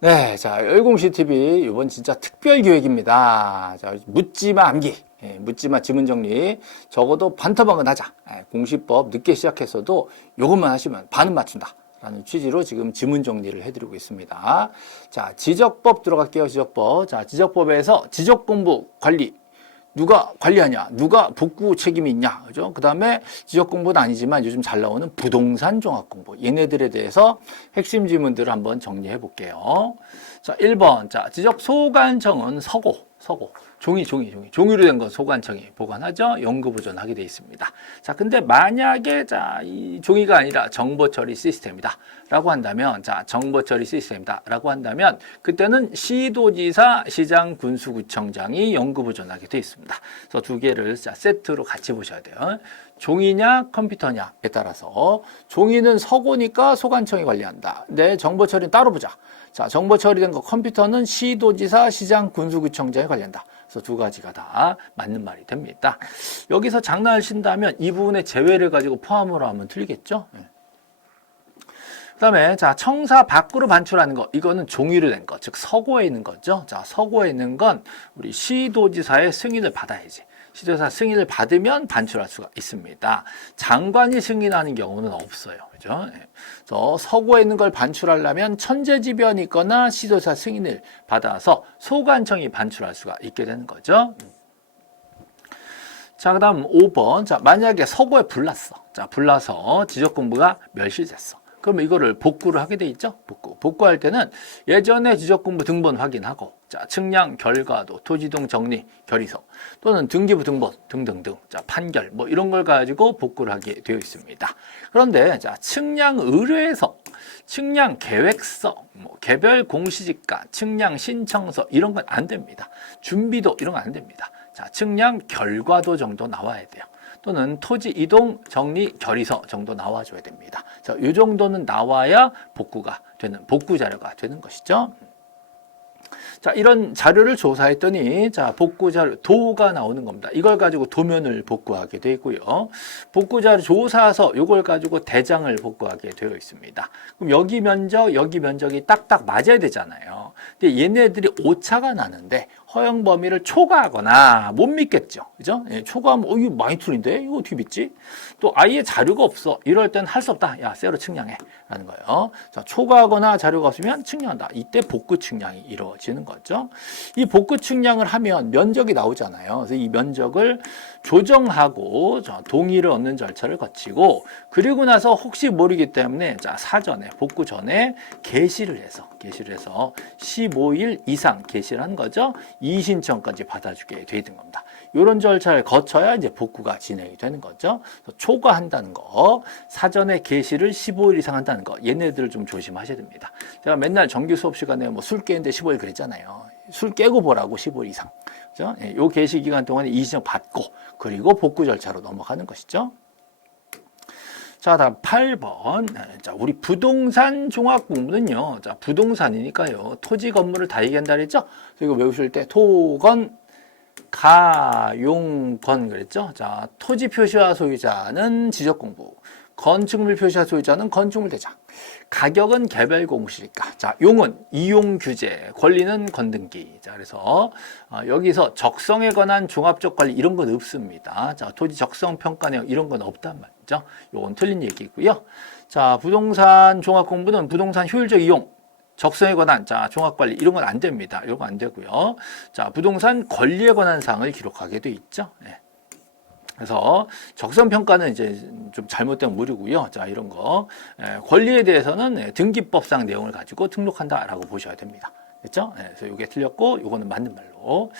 네, 자, 열공시TV 이번 진짜 특별 기획입니다. 자, 묻지마 암기, 묻지마 지문정리, 적어도 반터방은 하자. 공시법 늦게 시작했어도 요것만 하시면 반은 맞춘다. 라는 취지로 지금 지문 정리를 해드리고 있습니다. 자, 지적법 들어갈게요. 지적법. 자, 지적법에서 지적공부 관리. 누가 관리하냐? 누가 복구 책임이 있냐? 그죠? 그 다음에 지적공부는 아니지만 요즘 잘 나오는 부동산 종합공부. 얘네들에 대해서 핵심 지문들을 한번 정리해 볼게요. 자, 1번. 자, 지적소관청은 서고. 종이로 된 건 소관청이 보관하죠. 연구보존하게 되어 있습니다. 자, 근데 만약에 자, 이 종이가 아니라 정보처리 시스템이다 라고 한다면, 자, 정보처리 시스템이다 라고 한다면 그때는 시도지사, 시장, 군수구청장이 연구보존하게 되어 있습니다. 그래서 두 개를 자, 세트로 같이 보셔야 돼요. 종이냐 컴퓨터냐에 따라서 종이는 서고니까 소관청이 관리한다. 근데 정보처리는 따로 보자. 자, 정보 처리된 거 컴퓨터는 시도지사, 시장, 군수구청장이 관리한다. 그래서 두 가지가 다 맞는 말이 됩니다. 여기서 장난을 친다면 이 부분의 제외를 가지고 포함으로 하면 틀리겠죠? 그 다음에 자, 청사 밖으로 반출하는 거, 이거는 종이로 된 거, 즉 서고에 있는 거죠. 자, 서고에 있는 건 우리 시도지사의 승인을 받아야지. 시도지사 승인을 받으면 반출할 수가 있습니다. 장관이 승인하는 경우는 없어요. 그죠? 그래서 서고에 있는 걸 반출하려면 천재지변이 있거나 시도지사 승인을 받아서 소관청이 반출할 수가 있게 되는 거죠. 자, 그 다음 5번. 자, 만약에 서고에 불났어. 자, 불나서 지적공부가 멸실됐어. 그러면 이거를 복구를 하게 돼 있죠? 복구할 때는 예전에 지적공부 등본 확인하고, 자, 측량 결과도, 토지동 정리, 결의서, 또는 등기부 등본 등등등, 자, 판결, 뭐 이런 걸 가지고 복구를 하게 되어 있습니다. 그런데, 자, 측량 의뢰서, 측량 계획서, 뭐 개별 공시지가, 측량 신청서, 이런 건 안 됩니다. 준비도 이런 건 안 됩니다. 자, 측량 결과도 정도 나와야 돼요. 또는 토지 이동 정리 결의서 정도 나와줘야 됩니다. 자, 이 정도는 나와야 복구가 되는, 복구 자료가 되는 것이죠. 자, 이런 자료를 조사했더니, 자, 복구 자료, 도가 나오는 겁니다. 이걸 가지고 도면을 복구하게 되고요. 복구 자료 조사서, 이걸 가지고 대장을 복구하게 되어 있습니다. 그럼 여기 면적이 딱딱 맞아야 되잖아요. 근데 얘네들이 오차가 나는데, 허용 범위를 초과하거나 못 믿겠죠. 그죠? 예, 초과하면, 이거 많이 틀린데? 이거 어떻게 믿지? 또 아예 자료가 없어. 이럴 땐 할 수 없다. 야, 쎄로 측량해. 라는 거예요. 자, 초과하거나 자료가 없으면 측량한다. 이때 복구 측량이 이루어지는 거죠. 이 복구 측량을 하면 면적이 나오잖아요. 그래서 이 면적을 조정하고 동의를 얻는 절차를 거치고, 그리고 나서 혹시 모르기 때문에 자, 사전에 복구 전에 게시를 해서 15일 이상 게시를 한 거죠. 이의신청까지 받아주게 돼 있는 겁니다. 이런 절차를 거쳐야 이제 복구가 진행이 되는 거죠. 초과한다는 거, 사전에 게시를 15일 이상 한다는 거, 얘네들을 좀 조심하셔야 됩니다. 제가 맨날 정규 수업 시간에 뭐 술 깨는데 15일 그랬잖아요. 술 깨고 보라고 15일 이상. 그죠? 요 게시 기간 동안에 이의신청 받고, 그리고 복구 절차로 넘어가는 것이죠. 자, 다음 8번. 자, 우리 부동산 종합공부는요. 자, 부동산이니까요. 토지 건물을 다 얘기한다 그랬죠? 이거 외우실 때 토건, 가용건 그랬죠? 자, 토지 표시화 소유자는 지적공부, 건축물 표시화 소유자는 건축물 대장, 가격은 개별 공시지가, 자, 용은 이용 규제, 권리는 건등기. 자, 그래서 여기서 적성에 관한 종합적 관리 이런 건 없습니다. 자, 토지 적성 평가 내용 이런 건 없단 말이죠. 요건 틀린 얘기고요. 자, 부동산 종합공부는 부동산 효율적 이용, 적성에 관한 자 종합관리 이런 건 안 됩니다. 이런 거 안 되고요. 자, 부동산 권리에 관한 사항을 기록하게 돼 있죠. 네. 그래서 적성 평가는 이제 좀 잘못된 오류고요. 자, 이런 거 권리에 대해서는 등기법상 내용을 가지고 등록한다라고 보셔야 됩니다. 됐죠? 네, 그래서 이게 틀렸고, 요거는 맞는 말로.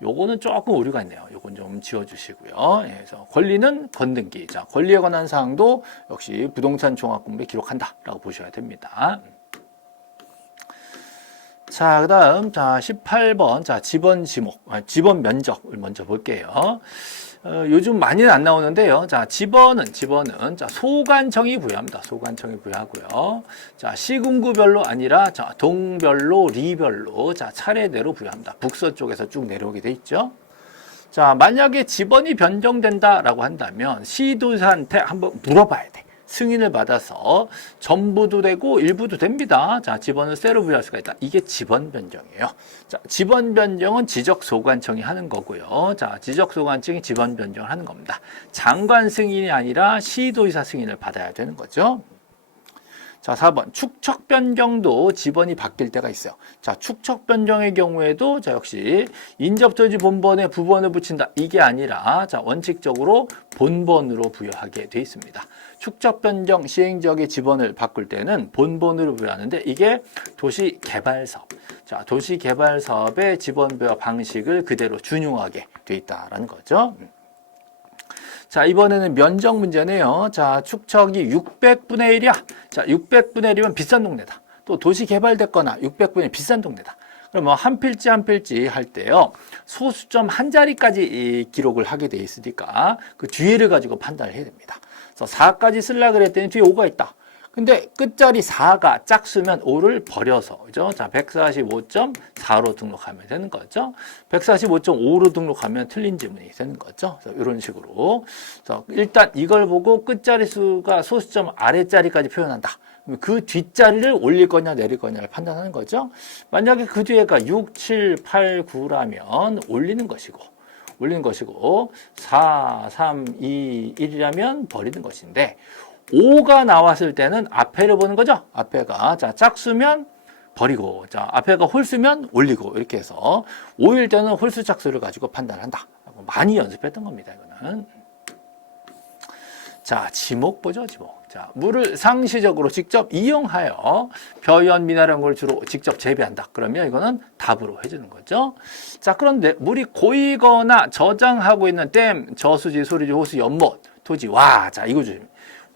요거는 조금 오류가 있네요. 요건 좀 지워주시고요. 예, 그래서 권리는 건등기. 자, 권리에 관한 사항도 역시 부동산 종합공부에 기록한다라고 보셔야 됩니다. 자, 그 다음, 자, 18번. 자, 지번 지목, 지번 면적을 먼저 볼게요. 요즘 많이는 안 나오는데요. 자, 지번은, 자, 소관청이 부여합니다. 소관청이 부여하고요. 자, 시군구별로 아니라, 자, 동별로, 리별로, 자, 차례대로 부여합니다. 북서쪽에서 쭉 내려오게 돼 있죠. 자, 만약에 지번이 변경된다라고 한다면, 시도사한테 한번 물어봐야 돼. 승인을 받아서 전부도 되고 일부도 됩니다. 자, 지번을 쇠로 부여할 수가 있다. 이게 지번 변경이에요. 자, 지번 변경은 지적소관청이 하는 거고요. 자, 지적소관청이 지번 변경을 하는 겁니다. 장관 승인이 아니라 시도의사 승인을 받아야 되는 거죠. 자, 4번. 축척 변경도 지번이 바뀔 때가 있어요. 자, 축척 변경의 경우에도 자, 역시 인접조지 본번에 부번을 붙인다. 이게 아니라 자, 원칙적으로 본번으로 부여하게 돼 있습니다. 축척 변경 시행지역의 지번을 바꿀 때는 본번으로 부여하는데 이게 도시개발사업. 자, 도시개발사업의 지번 부여 방식을 그대로 준용하게 돼 있다라는 거죠. 자, 이번에는 면적 문제네요. 자, 축척이 600분의 1이야. 자, 600분의 1이면 비싼 동네다. 또 도시 개발됐거나 600분의 1 비싼 동네다. 그럼 뭐 한 필지 한 필지 할 때요. 소수점 한 자리까지 기록을 하게 돼 있으니까 그 뒤에를 가지고 판단을 해야 됩니다. 그래서 4까지 쓰려고 그랬더니 뒤에 5가 있다. 근데 끝자리 4가 짝수면 5를 버려서, 그죠? 자, 145.4로 등록하면 되는 거죠. 145.5로 등록하면 틀린 지문이 되는 거죠. 그래서 이런 식으로. 그래서 일단 이걸 보고 끝자리 수가 소수점 아래자리까지 표현한다. 그 뒷자리를 올릴 거냐 내릴 거냐를 판단하는 거죠. 만약에 그 뒤에가 6, 7, 8, 9라면 올리는 것이고 4, 3, 2, 1이라면 버리는 것인데 5가 나왔을 때는 앞에를 보는 거죠. 앞에가 자 짝수면 버리고 자 앞에가 홀수면 올리고 이렇게 해서 5일 때는 홀수 짝수를 가지고 판단한다. 많이 연습했던 겁니다. 이거는. 자, 지목 보죠. 지목. 자, 물을 상시적으로 직접 이용하여 벼연 미네랄한 걸 주로 직접 재배한다. 그러면 이거는 답으로 해주는 거죠. 자, 그런데 물이 고이거나 저장하고 있는 댐, 저수지, 소리지, 호수, 연못, 토지, 와. 자, 이거 좀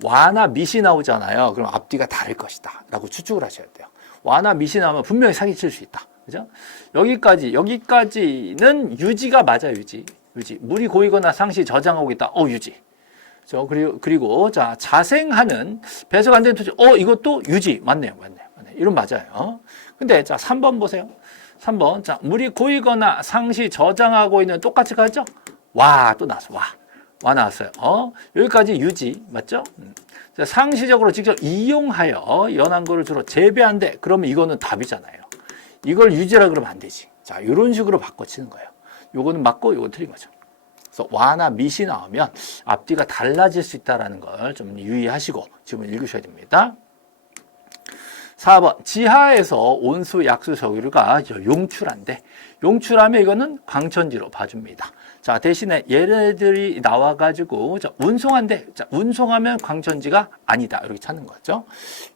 와나 밑이 나오잖아요. 그럼 앞뒤가 다를 것이다. 라고 추측을 하셔야 돼요. 와나 밑이 나오면 분명히 사기칠 수 있다. 그죠? 여기까지는 유지가 맞아요. 유지. 물이 고이거나 상시 저장하고 있다. 유지. 그리고 자, 자생하는 배수가 안 되는 토지. 이것도 유지. 맞네요. 이런 맞아요. 근데 자, 3번 보세요. 3번. 자, 물이 고이거나 상시 저장하고 있는 똑같이 가죠? 와, 또 나왔어. 와 나왔어요. 여기까지 유지. 맞죠? 자, 상시적으로 직접 이용하여 연한 거를 주로 재배한대. 그러면 이거는 답이잖아요. 이걸 유지라 그러면 안 되지. 자, 이런 식으로 바꿔치는 거예요. 요거는 맞고 요건 틀린 거죠. 그래서 와나 밑이 나오면 앞뒤가 달라질 수 있다는 걸 좀 유의하시고 지금 읽으셔야 됩니다. 4번. 지하에서 온수 약수 석유가 용출한데 용출하면 이거는 광천지로 봐줍니다. 자, 대신에 얘네들이 나와가지고 운송한데 운송하면 광천지가 아니다. 이렇게 찾는 거죠.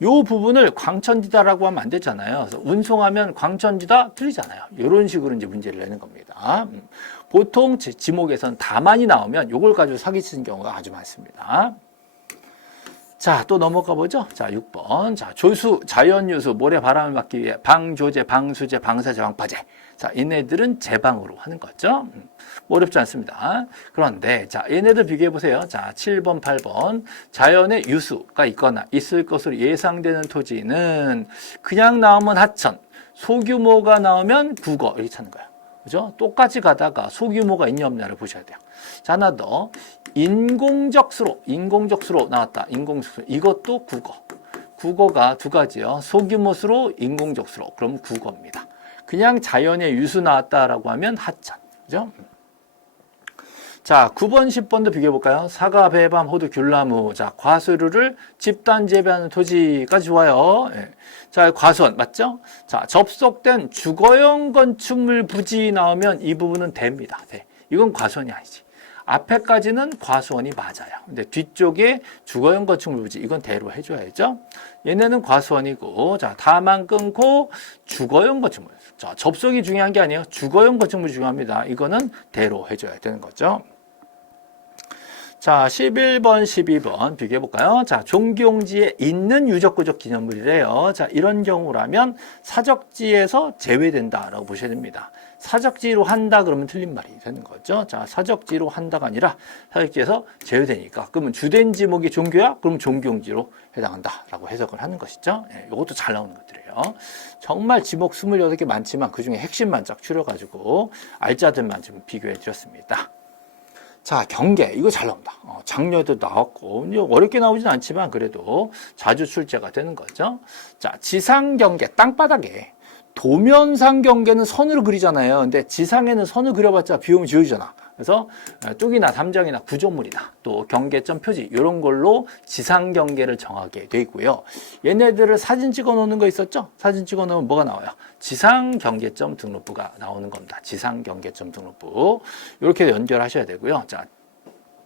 요 부분을 광천지다라고 하면 안 되잖아요. 그래서 운송하면 광천지다 틀리잖아요. 이런 식으로 이제 문제를 내는 겁니다. 보통 지목에서는 다만이 나오면 요걸 가지고 사기치는 경우가 아주 많습니다. 자, 또 넘어가 보죠. 자, 6번. 자, 조수, 자연유수, 모래 바람을 막기 위해 방조제, 방수제, 방사제, 방파제. 자, 얘네들은 제방으로 하는 거죠. 어렵지 않습니다. 그런데 자, 얘네들 비교해 보세요. 자, 7번, 8번. 자연의 유수가 있거나 있을 것으로 예상되는 토지는 그냥 나오면 하천, 소규모가 나오면 국어 이렇게 찾는 거예요. 그죠? 똑같이 가다가 소규모가 있냐 없냐를 보셔야 돼요. 자, 하나 더. 인공적 수로 나왔다. 인공적 수로. 이것도 국어. 국어가 두 가지요. 소규모 수로, 인공적 수로. 그럼 국어입니다. 그냥 자연의 유수 나왔다라고 하면 하천. 그죠? 자, 9번, 10번도 비교해 볼까요? 사과, 배밤, 호두, 귤나무. 자, 과수류를 집단 재배하는 토지가 좋아요. 예. 자, 과수원 맞죠? 자, 접속된 주거용 건축물 부지 나오면 이 부분은 됩니다. 돼. 이건 과수원이 아니지. 앞에까지는 과수원이 맞아요. 근데 뒤쪽에 주거용 건축물 부지 이건 대로 해줘야죠. 얘네는 과수원이고, 자, 다만 끊고 주거용 건축물. 자, 접속이 중요한 게 아니에요. 주거용 건축물이 중요합니다. 이거는 대로 해줘야 되는 거죠. 자, 11번, 12번 비교해 볼까요? 자, 종기용지에 있는 유적구적 기념물이래요. 자, 이런 경우라면 사적지에서 제외된다라고 보셔야 됩니다. 사적지로 한다 그러면 틀린 말이 되는 거죠. 자, 사적지로 한다가 아니라 사적지에서 제외되니까 그러면 주된 지목이 종교야? 그럼 종기용지로 해당한다라고 해석을 하는 것이죠. 네, 이것도 잘 나오는 것들이에요. 정말 지목 28개 많지만 그중에 핵심만 쫙 추려가지고 알짜들만 좀 비교해 드렸습니다. 자, 경계. 이거 잘 나온다. 작년에도 나왔고, 이제 어렵게 나오진 않지만 그래도 자주 출제가 되는 거죠. 자, 지상 경계, 땅바닥에. 도면상 경계는 선으로 그리잖아요. 근데 지상에는 선을 그려봤자 비오면 지워지잖아. 그래서 쪽이나 삼정이나 구조물이나 또 경계점 표지 이런 걸로 지상 경계를 정하게 돼 있고요. 얘네들을 사진 찍어 놓는 거 있었죠? 사진 찍어 놓으면 뭐가 나와요? 지상 경계점 등록부가 나오는 겁니다. 지상 경계점 등록부. 이렇게 연결하셔야 되고요. 자,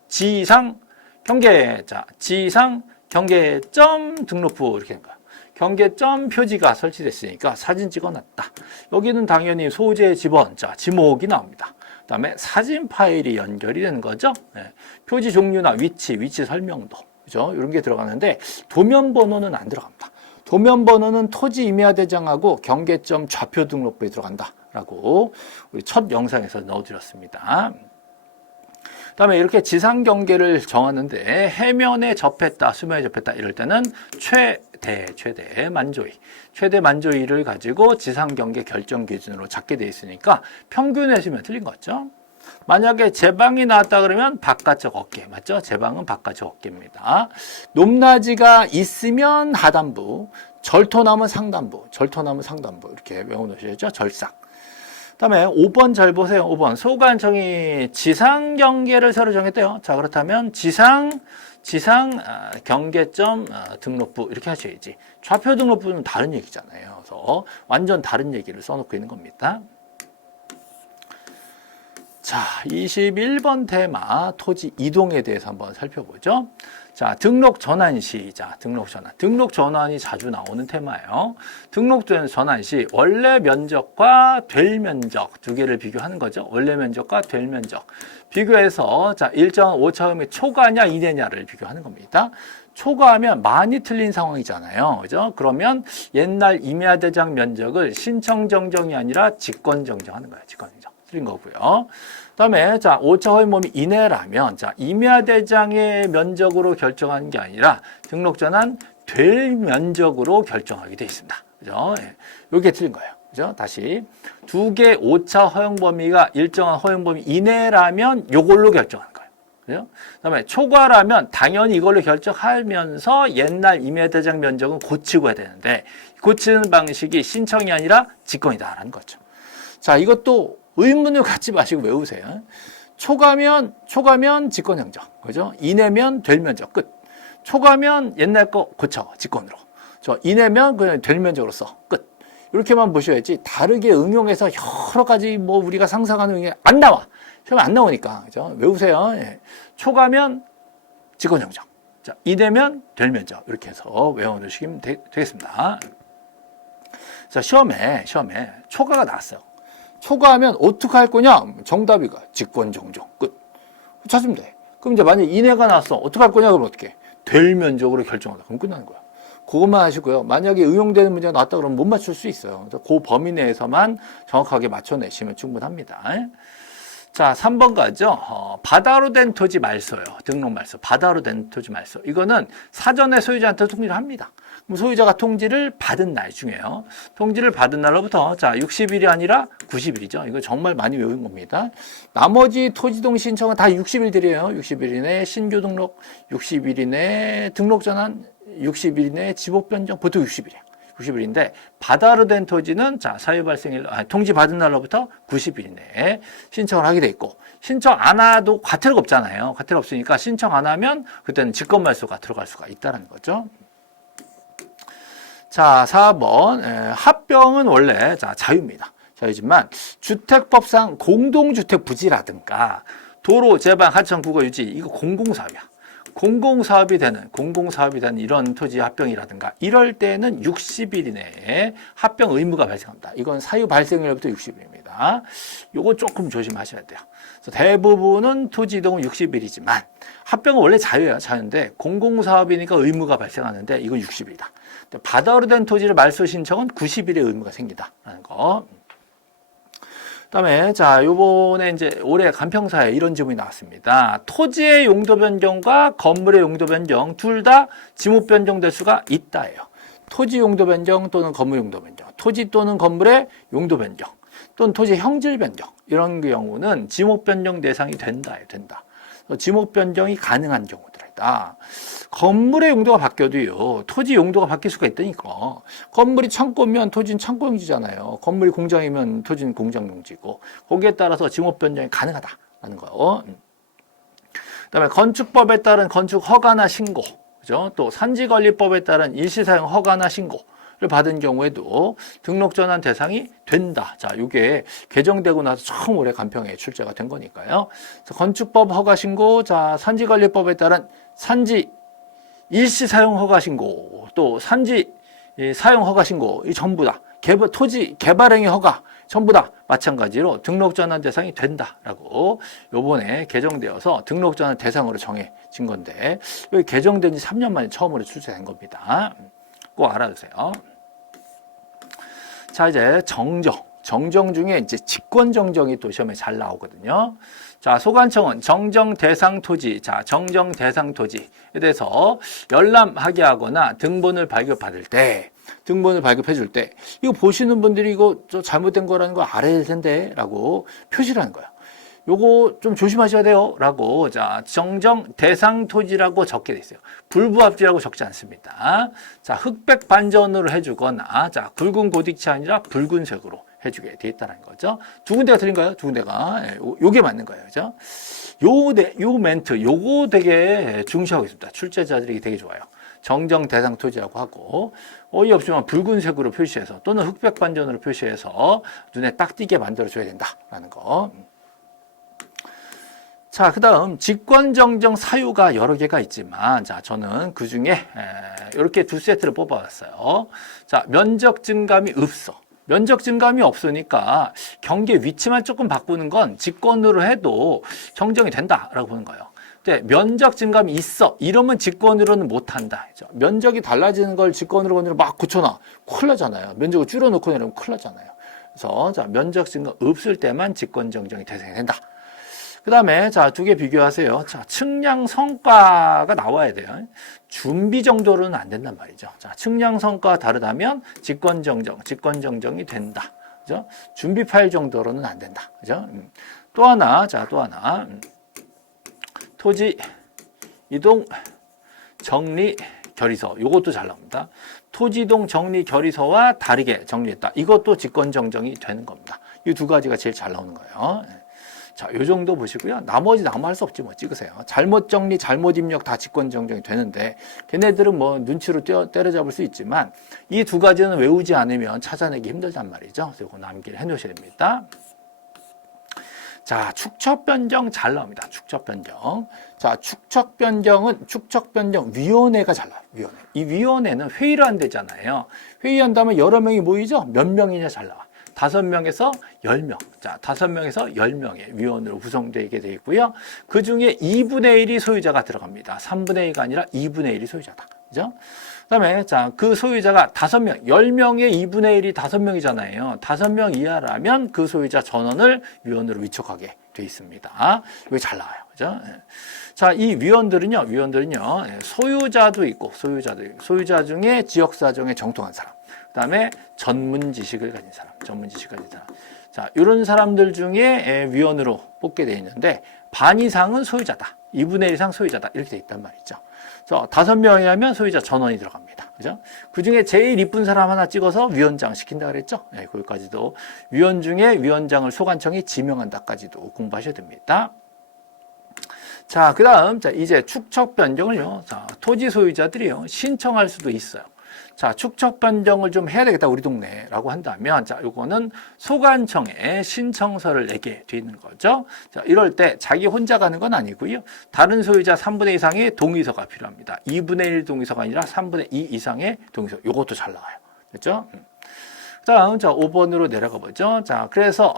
지상 경계. 자, 지상 경계점 등록부 이렇게 된 거예요. 경계점 표지가 설치됐으니까 사진 찍어놨다. 여기는 당연히 소재 지번, 자, 지목이 나옵니다. 그 다음에 사진 파일이 연결이 되는 거죠. 네. 표지 종류나 위치 설명도. 그죠? 이런 게 들어가는데 도면 번호는 안 들어갑니다. 도면 번호는 토지 임야 대장하고 경계점 좌표 등록부에 들어간다라고 우리 첫 영상에서 넣어드렸습니다. 그 다음에 이렇게 지상 경계를 정하는데 해면에 접했다, 수면에 접했다 이럴 때는 최대 만조위를 가지고 지상 경계 결정 기준으로 잡게 돼 있으니까 평균 해주면 틀린 거죠. 만약에 제방이 나왔다 그러면 바깥쪽 어깨, 맞죠? 제방은 바깥쪽 어깨입니다. 높낮이가 있으면 하단부, 절토나무 상단부 이렇게 외워놓으셔야죠. 절삭. 그다음에 5번 잘 보세요. 5번 소관청이 지상 경계를 새로 정했대요. 자, 그렇다면 지상 경계점 등록부 이렇게 하셔야지. 좌표 등록부는 다른 얘기잖아요. 그래서 완전 다른 얘기를 써놓고 있는 겁니다. 자, 21번 테마 토지 이동에 대해서 한번 살펴보죠. 자, 등록 전환 시. 자, 등록 전환이 자주 나오는 테마예요. 등록 전환 시 원래 면적과 될 면적 두 개를 비교하는 거죠. 원래 면적과 될 면적 비교해서 자, 일정한 오차범위 초과냐 이내냐를 비교하는 겁니다. 초과하면 많이 틀린 상황이잖아요. 그죠? 그러면 옛날 임야대장 면적을 신청 정정이 아니라 직권 정정하는 거예요. 직권 정정. 틀린 거고요. 그다음에 자, 오차 허용 범위 이내라면 자, 임야대장의 면적으로 결정하는 게 아니라 등록 전환 될 면적으로 결정하게 돼 있습니다. 그죠? 예. 요게 틀린 거예요. 그죠? 다시 두 개 오차 허용 범위가 일정한 허용 범위 이내라면 요걸로 결정하는 거예요. 그죠? 그다음에 초과라면 당연히 이걸로 결정하면서 옛날 임야대장 면적은 고치고 해야 되는데 고치는 방식이 신청이 아니라 직권이다라는 거죠. 자, 이것도 의문을 갖지 마시고 외우세요. 초과면 직권 정정. 그죠? 이내면 될 면적 끝. 초과면 옛날 거 고쳐 직권으로. 이내면 그냥 될 면적으로 써 끝. 이렇게만 보셔야지 다르게 응용해서 여러 가지 뭐 우리가 상상하는 게 안 나와. 시험에 안 나오니까. 그죠? 외우세요. 예. 초과면 직권 정정. 자, 이내면 될 면적. 이렇게 해서 외워 놓으시면 되겠습니다. 자, 시험에 초과가 나왔어요. 초과하면 어떻게 할 거냐? 정답이가 직권 정정 끝. 찾으면 돼. 그럼 이제 만약에 이내가 나왔어. 어떻게 할 거냐? 그럼 어떻게? 될 면적으로 결정하다. 그럼 끝나는 거야. 그것만 하시고요. 만약에 응용되는 문제가 나왔다 그러면 못 맞출 수 있어요. 그 범위 내에서만 정확하게 맞춰내시면 충분합니다. 자, 3번 가죠. 바다로 된 토지 말소요. 등록 말소. 바다로 된 토지 말소. 이거는 사전에 소유자한테 통지를 합니다. 그럼 소유자가 통지를 받은 날 중에요. 통지를 받은 날로부터 자, 60일이 아니라 90일이죠. 이거 정말 많이 외운 겁니다. 나머지 토지동 신청은 다 60일 드려요. 60일 이내 신규 등록, 60일 이내 등록 전환, 60일 이내 지목 변경, 보통 60일이에요. 90일인데 바다로 된 토지는 자, 사유 발생일 통지 받은 날로부터 90일 이내에 신청을 하게 돼 있고 신청 안 해도 과태료가 없잖아요. 과태료 없으니까 신청 안 하면 그때는 직권 말소가 들어갈 수가 있다는 거죠. 자, 4번 합병은 원래 자, 자유입니다. 자유지만 주택법상 공동주택 부지라든가 도로 제방 하청 국어 유지 이거 공공사업이야. 공공사업이 되는 이런 토지 합병이라든가 이럴 때는 60일 이내에 합병 의무가 발생합니다. 이건 사유 발생일부터 60일입니다. 요거 조금 조심하셔야 돼요. 그래서 대부분은 토지 이동은 60일이지만 합병은 원래 자유예요. 자유인데 공공사업이니까 의무가 발생하는데 이건 60일이다. 바다로 된 토지를 말소 신청은 90일의 의무가 생긴다라는 거. 그다음에 자, 요번에 이제 올해 간평사에 이런 질문이 나왔습니다. 토지의 용도 변경과 건물의 용도 변경 둘 다 지목 변경될 수가 있다예요. 토지 용도 변경 또는 건물 용도 변경, 토지 또는 건물의 용도 변경, 또는 토지 형질 변경 이런 경우는 지목 변경 대상이 된다. 지목 변경이 가능한 경우들이다. 건물의 용도가 바뀌어도요, 토지 용도가 바뀔 수가 있다니까. 건물이 창고면 토지는 창고 용지잖아요. 건물이 공장이면 토지는 공장 용지고, 거기에 따라서 지목 변경이 가능하다라는 거예요. 그다음에 건축법에 따른 건축 허가나 신고, 그죠? 또 산지관리법에 따른 일시사용 허가나 신고를 받은 경우에도 등록 전환 대상이 된다. 자, 이게 개정되고 나서 처음 올해 간평에 출제가 된 거니까요. 그래서 건축법 허가 신고, 자, 산지관리법에 따른 산지 일시사용 허가 신고, 또 산지 사용 허가 신고, 이 전부 다 토지 개발행위 허가 전부 다 마찬가지로 등록 전환 대상이 된다라고 요번에 개정되어서 등록 전환 대상으로 정해진 건데, 여기 개정된 지 3년 만에 처음으로 출제된 겁니다. 꼭 알아두세요. 자, 이제 정정 중에 이제 직권정정이 또 시험에 잘 나오거든요. 자, 소관청은 정정 대상 토지, 자, 정정 대상 토지에 대해서 열람하게 하거나 등본을 발급받을 때, 등본을 발급해 줄 때, 이거 보시는 분들이 이거 잘못된 거라는 거 알아야 텐데, 라고 표시를 하는 거예요. 요거 좀 조심하셔야 돼요. 라고, 자, 정정 대상 토지라고 적게 돼 있어요. 불부합지라고 적지 않습니다. 자, 흑백 반전으로 해주거나, 자, 굵은 고딕체 아니라 붉은색으로 해주게 돼 있다는 거죠. 두 군데가 틀린가요? 두 군데가. 요게 맞는 거예요. 그죠? 요 멘트, 요거 되게 중시하고 있습니다. 출제자들이 되게 좋아요. 정정 대상 토지라고 하고, 어이없지만 붉은색으로 표시해서 또는 흑백 반전으로 표시해서 눈에 딱 띄게 만들어줘야 된다라는 거. 자, 그 다음 직권정정 사유가 여러 개가 있지만, 자, 저는 그 중에 이렇게 두 세트를 뽑아왔어요. 자, 면적 증감이 없어. 면적 증감이 없으니까 경계 위치만 조금 바꾸는 건 직권으로 해도 정정이 된다라고 보는 거예요. 근데 면적 증감이 있어. 이러면 직권으로는 못한다. 면적이 달라지는 걸 직권으로 건드려 막 고쳐놔. 큰일 나잖아요. 면적을 줄여놓고 내려면 큰일 나잖아요. 그래서 자, 면적 증감 없을 때만 직권 정정이 대상이 된다. 그 다음에 자, 두 개 비교하세요. 자, 측량 성과가 나와야 돼요. 준비 정도로는 안 된단 말이죠. 자, 측량 성과가 다르다면 직권 정정이 된다. 그죠? 준비 파일 정도로는 안 된다. 그죠? 또 하나, 자, 또 하나. 토지 이동 정리 결의서. 요것도 잘 나옵니다. 토지 이동 정리 결의서와 다르게 정리했다. 이것도 직권 정정이 되는 겁니다. 이 두 가지가 제일 잘 나오는 거예요. 자, 요 정도 보시고요. 나머지 할 수 없지 뭐 찍으세요. 잘못 정리, 잘못 입력 다 직권 정정이 되는데, 걔네들은 뭐 눈치로 때려잡을 수 있지만 이 두 가지는 외우지 않으면 찾아내기 힘들단 말이죠. 그래서 이거 남기를 해놓으셔야 됩니다. 자, 축척 변경 잘 나옵니다. 축척 변경. 자, 축척 변경 위원회가 잘 나와요. 위원회. 이 위원회는 회의를 한 데잖아요. 회의한다면 여러 명이 모이죠. 몇 명이냐 잘 나와. 5명에서 10명. 자, 5명에서 10명의 위원으로 구성되게 되어 있고요. 그 중에 2분의 1이 소유자가 들어갑니다. 3분의 1가 아니라 2분의 1이 소유자다. 그죠? 그 다음에, 자, 그 소유자가 5명, 10명의 2분의 1이 5명이잖아요. 5명 이하라면 그 소유자 전원을 위원으로 위촉하게 되어 있습니다. 이게 잘 나와요. 그죠? 자, 이 위원들은요, 소유자도 있고, 소유자 중에 지역사정에 정통한 사람. 그 다음에 전문 지식을 가진 사람. 자, 이런 사람들 중에 위원으로 뽑게 되어 있는데, 반 이상은 소유자다. 2분의 1 이상 소유자다. 이렇게 되어 있단 말이죠. 그래서 5명이 하면 소유자 전원이 들어갑니다. 그죠? 그 중에 제일 이쁜 사람 하나 찍어서 위원장 시킨다 그랬죠? 네, 거기까지도. 위원 중에 위원장을 소관청이 지명한다까지도 공부하셔야 됩니다. 자, 그 다음, 자, 이제 축척 변경을요. 자, 토지 소유자들이요. 신청할 수도 있어요. 자, 축척 변경을 좀 해야 되겠다, 우리 동네라고 한다면, 자, 요거는 소관청에 신청서를 내게 돼 있는 거죠. 자, 이럴 때 자기 혼자 가는 건 아니고요. 다른 소유자 3분의 2 이상의 동의서가 필요합니다. 2분의 1 동의서가 아니라 3분의 2 이상의 동의서. 요것도 잘 나와요. 됐죠? 다음, 자, 5번으로 내려가 보죠. 자, 그래서,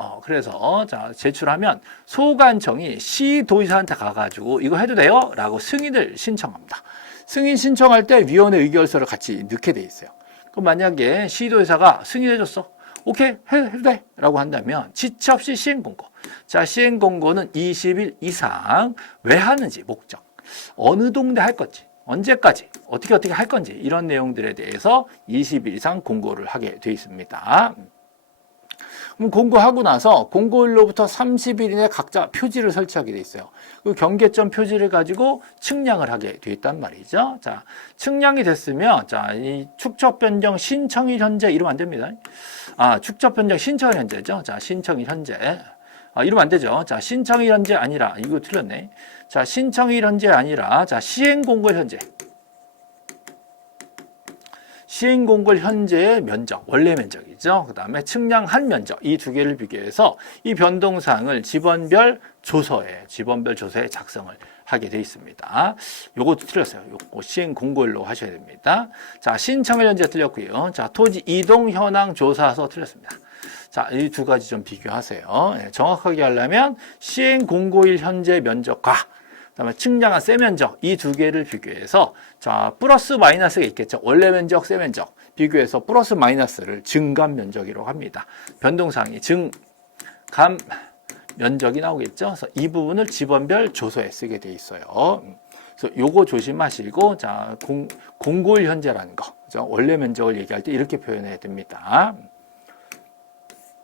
자, 제출하면 소관청이 시도의사한테 가가지고 이거 해도 돼요? 라고 승인을 신청합니다. 승인 신청할 때 위원회 의결서를 같이 넣게 돼 있어요. 그럼 만약에 시도의사가 승인해줬어. 오케이, 해도 돼. 라고 한다면 지체 없이 시행공고. 자, 시행공고는 20일 이상 왜 하는지, 목적. 어느 동네 할 건지, 언제까지, 어떻게 할 건지 이런 내용들에 대해서 20일 이상 공고를 하게 돼 있습니다. 그럼 공고하고 나서 공고일로부터 30일 이내 각자 표지를 설치하게 돼 있어요. 그 경계점 표지를 가지고 측량을 하게 돼 있단 말이죠. 자, 측량이 됐으면 자, 이 축척 변경 신청일 현재 이러면 안 됩니다. 축척 변경 신청일 현재죠. 자, 신청일 현재. 이러면 안 되죠. 자, 신청일 현재 아니라 이거 틀렸네. 자, 신청일 현재 아니라 자, 시행 공고일 현재. 시행공고일 현재의 면적, 원래 면적이죠. 그 다음에 측량한 면적, 이 두 개를 비교해서 이 변동사항을 지번별 조서에 작성을 하게 되어 있습니다. 요것도 틀렸어요. 요거 시행공고일로 하셔야 됩니다. 자, 신청일 현재 틀렸고요. 자, 토지 이동 현황 조사서 틀렸습니다. 자, 이 두 가지 좀 비교하세요. 정확하게 하려면 시행공고일 현재 면적과 그다음에 측량한 세 면적 이 두 개를 비교해서 자 플러스 마이너스가 있겠죠. 원래 면적, 세 면적 비교해서 플러스 마이너스를 증감 면적이라고 합니다. 변동사항이 증감 면적이 나오겠죠. 그래서 이 부분을 지번별 조서에 쓰게 돼 있어요. 그래서 요거 조심하시고 자 공고일 현재라는 거, 그죠? 원래 면적을 얘기할 때 이렇게 표현해야 됩니다.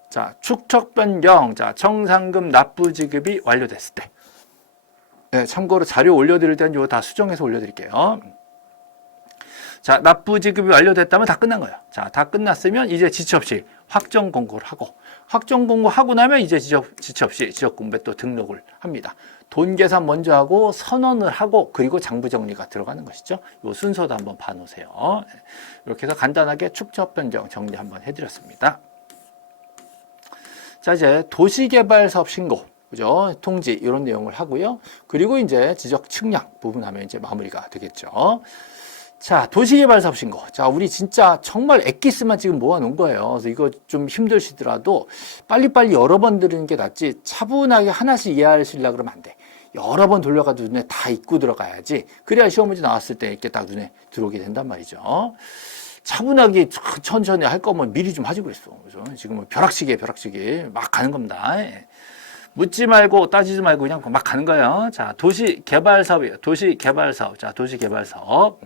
자 축척 변경, 자 청산금 납부 지급이 완료됐을 때. 네, 참고로 자료 올려드릴 때는 이거 다 수정해서 올려드릴게요. 자, 납부 지급이 완료됐다면 다 끝난 거예요. 자, 다 끝났으면 이제 지체 없이 확정 공고를 하고, 확정 공고하고 나면 이제 지체 없이 지적 공부에 또 등록을 합니다. 돈 계산 먼저 하고 선언을 하고 그리고 장부 정리가 들어가는 것이죠. 이 순서도 한번 봐놓으세요. 이렇게 해서 간단하게 축척 변경 정리 한번 해드렸습니다. 자, 이제 도시개발사업 신고. 그죠? 통지 이런 내용을 하고요. 그리고 이제 지적 측량 부분 하면 이제 마무리가 되겠죠. 자, 도시개발사업 신고. 자, 우리 진짜 정말 엑기스만 지금 모아놓은 거예요. 그래서 이거 좀 힘드시더라도 빨리빨리 여러 번 들으는 게 낫지 차분하게 하나씩 이해하시려고 그러면 안 돼. 여러 번 돌려가지고 눈에 다 읽고 들어가야지. 그래야 시험 문제 나왔을 때 이렇게 딱 눈에 들어오게 된단 말이죠. 차분하게 천천히 할 거면 미리 좀 하지 그랬어. 그죠? 지금 벼락치기 막 가는 겁니다. 묻지 말고 따지지 말고 그냥 막 가는 거예요. 자, 도시개발사업이에요. 도시개발사업. 자, 도시개발사업.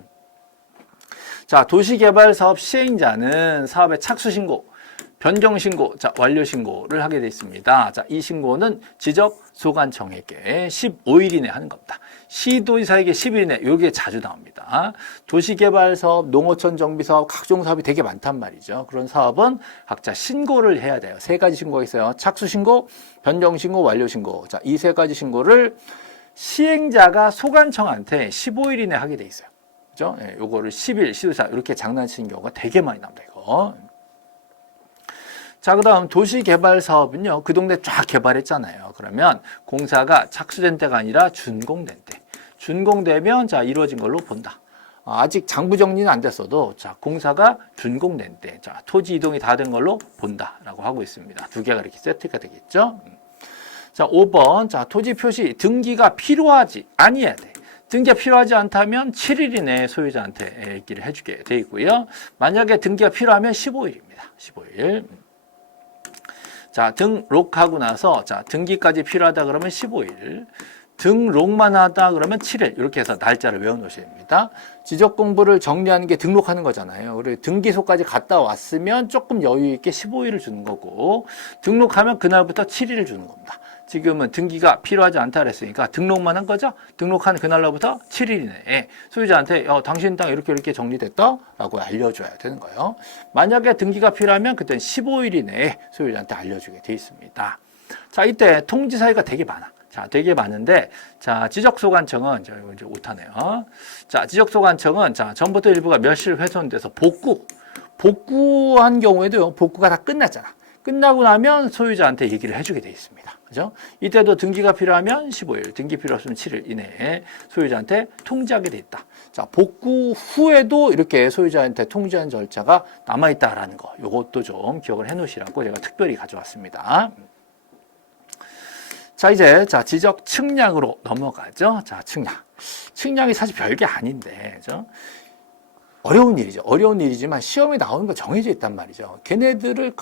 자, 도시개발사업 시행자는 사업의 착수신고, 변경신고, 자, 완료신고를 하게 되어 있습니다. 자, 이 신고는 지적소관청에게 15일 이내 하는 겁니다. 시도지사에게 10일 이내, 요게 자주 나옵니다. 도시개발사업, 농어촌 정비사업, 각종 사업이 되게 많단 말이죠. 그런 사업은 각자 신고를 해야 돼요. 세 가지 신고가 있어요. 착수신고, 변경신고, 완료신고. 자, 이 세 가지 신고를 시행자가 소관청한테 15일 이내 하게 돼 있어요. 그죠? 예, 요거를 10일, 시도지사 이렇게 장난치는 경우가 되게 많이 나옵니다, 이거. 자, 그 다음 도시개발사업은요, 그 동네 쫙 개발했잖아요. 그러면 공사가 착수된 때가 아니라 준공된 때. 준공되면 자, 이루어진 걸로 본다. 아직 장부 정리는 안 됐어도 자, 공사가 준공된 때. 자, 토지 이동이 다 된 걸로 본다라고 하고 있습니다. 두 개가 이렇게 세트가 되겠죠. 자, 5번. 자, 토지 표시 등기가 필요하지 아니해야 돼. 등기가 필요하지 않다면 7일 이내에 소유자한테 얘기를 해주게 돼 있고요. 만약에 등기가 필요하면 15일입니다. 15일. 자, 등록하고 나서 자, 등기까지 필요하다 그러면 15일. 등록만 하다 그러면 7일. 이렇게 해서 날짜를 외워 놓으셔야 됩니다. 지적 공부를 정리하는 게 등록하는 거잖아요. 그리고 등기소까지 갔다 왔으면 조금 여유 있게 15일을 주는 거고 등록하면 그날부터 7일을 주는 겁니다. 지금은 등기가 필요하지 않다 그랬으니까 등록만 한 거죠. 등록한 그날로부터 7일 이내에 소유자한테 당신 땅 이렇게 정리됐다 라고 알려줘야 되는 거예요. 만약에 등기가 필요하면 그때는 15일 이내에 소유자한테 알려주게 돼 있습니다. 자, 이때 통지 사유가 되게 많아. 자, 되게 많은데, 자, 지적소관청은, 자, 이거 이제 오타네요. 자, 지적소관청은, 자, 전부터 일부가 멸실 훼손돼서 복구한 경우에도요, 복구가 다 끝났잖아. 끝나고 나면 소유자한테 얘기를 해주게 돼 있습니다. 그죠? 이때도 등기가 필요하면 15일, 등기 필요 없으면 7일 이내에 소유자한테 통지하게 돼 있다. 자, 복구 후에도 이렇게 소유자한테 통지하는 절차가 남아있다라는 거, 요것도 좀 기억을 해 놓으시라고 제가 특별히 가져왔습니다. 자, 이제, 자, 지적 측량으로 넘어가죠. 자, 측량. 측량이 사실 별게 아닌데, 그죠? 어려운 일이죠. 어려운 일이지만 시험에 나오는 거 정해져 있단 말이죠. 걔네들을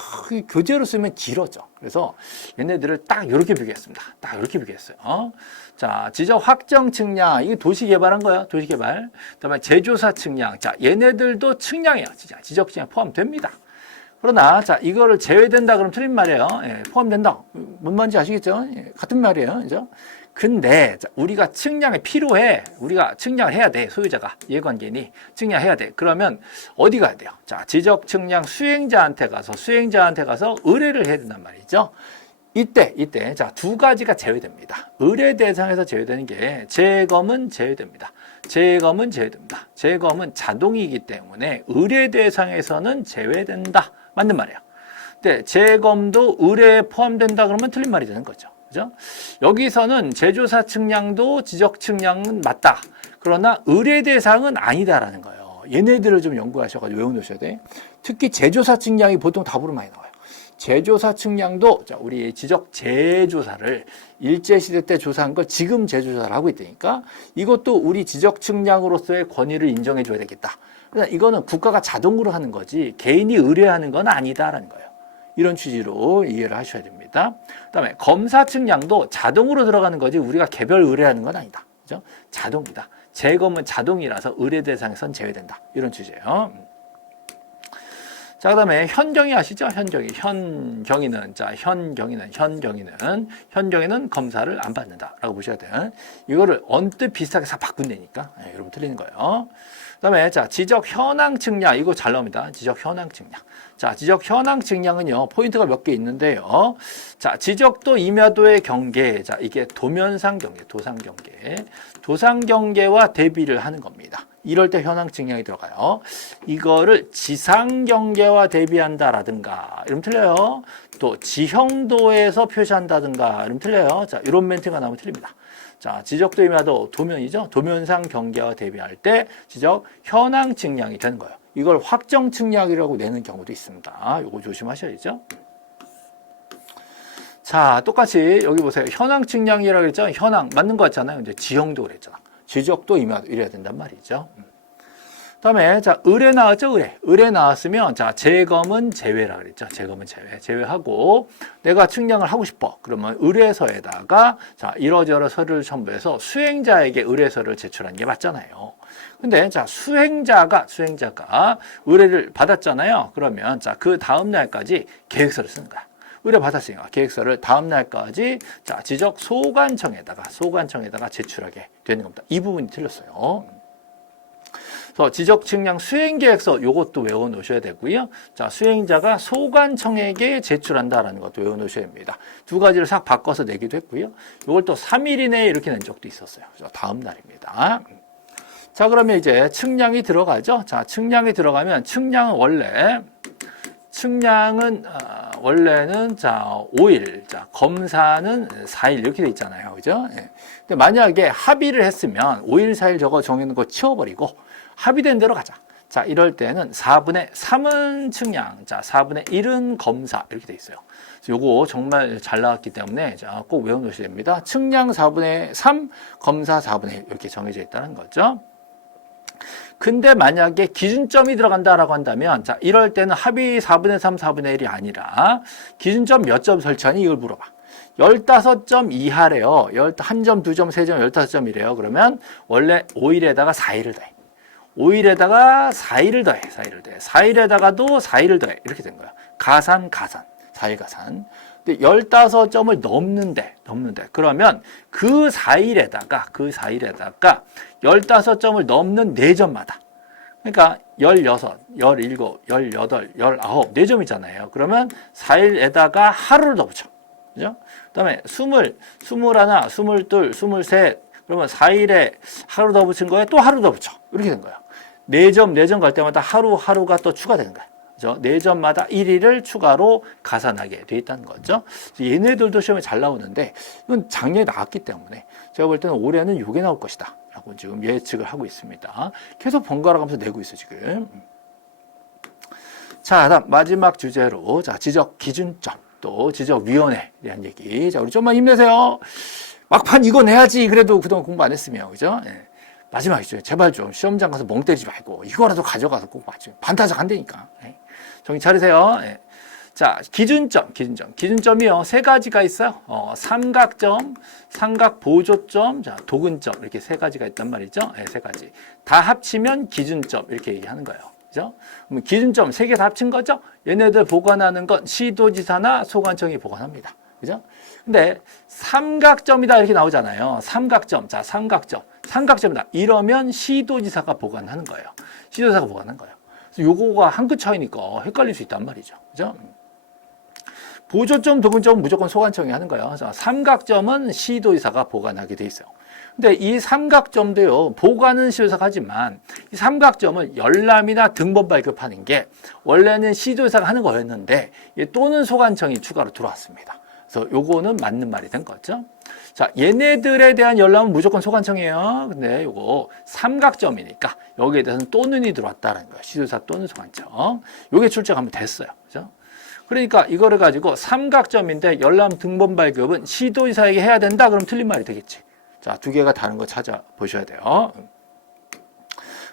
교재로 쓰면 길어져. 그래서 얘네들을 딱 이렇게 비교했습니다. 딱 이렇게 비교했어요. 자, 지적 확정 측량. 이게 도시 개발한 거예요. 도시 개발. 그다음에 제조사 측량. 자, 얘네들도 측량이에요. 진짜 지적 측량 포함됩니다. 그러나 자 이거를 제외된다 그러면 틀린 말이에요. 예, 포함된다. 뭔 말인지 아시겠죠? 예, 같은 말이에요. 그죠? 근데 자, 우리가 측량이 필요해. 우리가 측량을 해야 돼. 소유자가 이해관계인이 측량해야 돼. 그러면 어디 가야 돼요? 자 지적 측량 수행자한테 가서 의뢰를 해야 된단 말이죠. 이때 자 두 가지가 제외됩니다. 의뢰 대상에서 제외되는 게 재검은 제외됩니다. 재검은 자동이기 때문에 의뢰 대상에서는 제외된다. 맞는 말이에요. 근데 재검도 의뢰에 포함된다 그러면 틀린 말이 되는 거죠. 그죠? 여기서는 제조사 측량도 지적 측량은 맞다. 그러나 의뢰 대상은 아니다라는 거예요. 얘네들을 좀 연구하셔가지고 외워놓으셔야 돼. 특히 제조사 측량이 보통 답으로 많이 나와요. 제조사 측량도 자, 우리 지적 재조사를 일제시대 때 조사한 걸 지금 재조사를 하고 있다니까 이것도 우리 지적 측량으로서의 권위를 인정해 줘야 되겠다. 그러니까 이거는 국가가 자동으로 하는 거지 개인이 의뢰하는 건 아니다라는 거예요. 이런 취지로 이해를 하셔야 됩니다. 그다음에 검사 측량도 자동으로 들어가는 거지 우리가 개별 의뢰하는 건 아니다. 그죠? 자동이다. 재검은 자동이라서 의뢰 대상에선 제외된다. 이런 취지예요. 자, 그다음에 현경이 아시죠? 현경이는 검사를 안 받는다라고 보셔야 돼요. 이거를 언뜻 비슷하게 싹 바꾼다니까. 네, 여러분 틀리는 거예요. 그다음에 자, 지적 현황 측량 이거 잘 나옵니다. 지적 현황 측량. 자, 지적 현황 측량은요. 포인트가 몇 개 있는데요. 자, 지적도 임야도의 경계. 자, 이게 도면상 경계, 도상 경계와 대비를 하는 겁니다. 이럴 때 현황 측량이 들어가요. 이거를 지상 경계와 대비한다라든가 이러면 틀려요. 또 지형도에서 표시한다든가 이러면 틀려요. 자, 이런 멘트가 나오면 틀립니다. 자, 지적도 임야도 도면이죠. 도면상 경계와 대비할 때 지적 현황 측량이 되는 거예요. 이걸 확정 측량이라고 내는 경우도 있습니다. 이거 조심하셔야죠. 자, 똑같이 여기 보세요. 현황 측량이라고 했죠. 현황 맞는 거 같잖아요. 이제 지형도 그랬잖아. 지적도 임야도 이래야 된단 말이죠. 다음에 자 의뢰 나왔죠. 의뢰 나왔으면 자 재검은 제외라 그랬죠. 재검은 제외하고 내가 측량을 하고 싶어. 그러면 의뢰서에다가 자 이러저러 서류를 첨부해서 수행자에게 의뢰서를 제출하는 게 맞잖아요. 근데 자 수행자가 의뢰를 받았잖아요. 그러면 자 그 다음 날까지 계획서를 쓰는 거야. 의뢰 받았으니까 계획서를 다음 날까지 자 지적 소관청에다가 제출하게 되는 겁니다. 이 부분이 틀렸어요. 그래서 지적 측량 수행 계획서 요것도 외워 놓으셔야 되고요. 자 수행자가 소관청에게 제출한다라는 것도 외워 놓으셔야 됩니다. 두 가지를 싹 바꿔서 내기도 했고요. 요걸 또 3일 이내에 이렇게 낸 적도 있었어요. 그래서 다음 날입니다. 자 그러면 이제 측량이 들어가죠. 자 측량이 들어가면 측량은 원래는 자 5일, 자 검사는 4일 이렇게 돼 있잖아요, 그죠? 예. 근데 만약에 합의를 했으면 5일, 4일 저거 정해놓은 거 치워버리고 합의된 대로 가자. 자 이럴 때는 4분의 3은 측량, 자 4분의 1은 검사 이렇게 돼 있어요. 그래서 요거 정말 잘 나왔기 때문에 자 꼭 외워놓으셔야 됩니다. 측량 4분의 3, 검사 4분의 1 이렇게 정해져 있다는 거죠. 근데 만약에 기준점이 들어간다라고 한다면 자 이럴 때는 합의 4분의 3, 4분의 1이 아니라 기준점 몇 점 설치하니 이걸 물어봐. 15점 이하래요. 1점, 2점, 3점, 15점이래요. 그러면 원래 5일에다가 4일을 더해. 5일에다가 4일을 더해. 4일에다가도 4일을 더해. 이렇게 된 거야. 가산. 4일 가산. 근데 15점을 넘는데 그러면 그 4일에다가 15점을 넘는 4점마다 그러니까 16, 17, 18, 19, 4점이잖아요. 그러면 4일에다가 하루를 더 붙여. 그죠? 그 다음에 21, 22, 23 그러면 4일에 하루 더 붙인 거에 또 하루 더 붙여. 이렇게 된 거예요. 4점 갈 때마다 하루가 또 추가되는 거예요. 4점마다 1일을 추가로 가산하게 돼 있다는 거죠. 얘네들도 시험에 잘 나오는데 이건 작년에 나왔기 때문에 제가 볼 때는 올해는 이게 나올 것이다 라고 지금 예측을 하고 있습니다. 계속 번갈아 가면서 내고 있어 지금. 자 다음 마지막 주제로 자 지적 기준점 또 지적위원회에 대한 얘기. 자 우리 좀만 힘내세요. 막판 이거 내야지. 그래도 그동안 공부 안 했으면 그죠? 네. 마지막이죠. 제발 좀 시험장 가서 멍 때리지 말고 이거라도 가져가서 꼭 맞죠. 반타작 한다니까. 네. 정신 차리세요. 네. 자, 기준점이요. 3가지가 있어요. 삼각점, 삼각보조점, 자, 도근점 이렇게 3가지가 있단 말이죠. 네, 3가지. 다 합치면 기준점 이렇게 얘기하는 거예요. 그죠? 그럼 기준점 3개 다 합친 거죠? 얘네들 보관하는 건 시도지사나 소관청이 보관합니다. 그죠? 근데 삼각점이다 이렇게 나오잖아요. 삼각점. 자, 삼각점이다. 이러면 시도지사가 보관하는 거예요. 시도지사가 보관하는 거예요. 그래서 요거가 한 끗 차이니까 헷갈릴 수 있단 말이죠. 그죠? 보조점, 도근점은 무조건 소관청이 하는 거예요. 그래서 삼각점은 시도지사가 보관하게 돼 있어요. 근데 이 삼각점도요, 보관은 시도지사가 하지만 이 삼각점을 열람이나 등본 발급하는 게 원래는 시도지사가 하는 거였는데 또는 소관청이 추가로 들어왔습니다. 그래서 요거는 맞는 말이 된 거죠. 자, 얘네들에 대한 열람은 무조건 소관청이에요. 근데 요거 삼각점이니까 여기에 대해서는 또는이 들어왔다는 거예요. 시도지사 또는 소관청. 요게 출제하면 됐어요. 그죠? 그러니까 이거를 가지고 삼각점인데 열람 등본 발급은 시도지사에게 해야 된다. 그럼 틀린 말이 되겠지. 자, 두 개가 다른 거 찾아보셔야 돼요.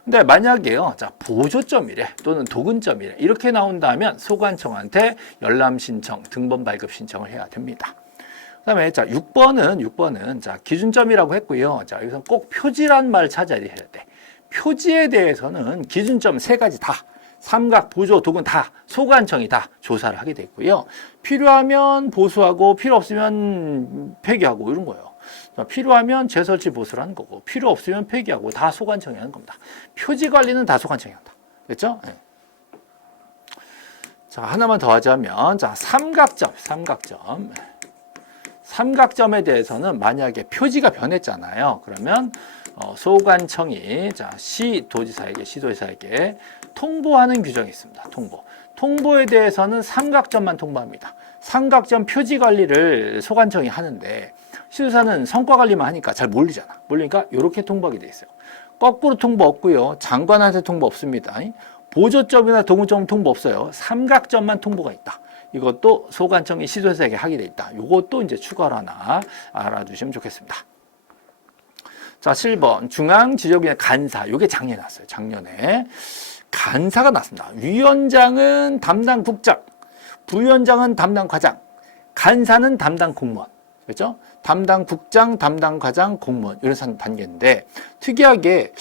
근데 만약에요, 자, 보조점이래 또는 도근점이래 이렇게 나온다면 소관청한테 열람 신청, 등본 발급 신청을 해야 됩니다. 그다음에 자, 6번은 자, 기준점이라고 했고요. 자, 여기서 꼭 표지란 말을 찾아야 돼. 표지에 대해서는 기준점 3가지 다 삼각, 보조, 도근 다 소관청이 다 조사를 하게 돼 있고요. 필요하면 보수하고 필요 없으면 폐기하고 이런 거예요. 필요하면 재설치 보수를 하는 거고 필요 없으면 폐기하고 다 소관청이 하는 겁니다. 표지 관리는 다 소관청이 한다. 됐죠? 네. 자, 하나만 더 하자면 자, 삼각점에 대해서는 만약에 표지가 변했잖아요. 그러면 소관청이 자, 시도지사에게 통보하는 규정이 있습니다. 통보에 대해서는 삼각점만 통보합니다. 삼각점 표지 관리를 소관청이 하는데 시도지사는 성과 관리만 하니까 잘 모르잖아. 모르니까 이렇게 통보하게 돼 있어요. 거꾸로 통보 없고요. 장관한테 통보 없습니다. 보조점이나 도근점은 통보 없어요. 삼각점만 통보가 있다. 이것도 소관청이 시도지사에게 하게 돼 있다. 이것도 이제 추가로 하나 알아두시면 좋겠습니다. 자, 7번 중앙지적위원회 간사. 이게 작년에 났어요. 작년에 간사가 났습니다. 위원장은 담당 국장, 부위원장은 담당 과장, 간사는 담당 공무원. 그렇죠? 담당 국장, 담당 과장, 공무원 이런 단계인데 특이하게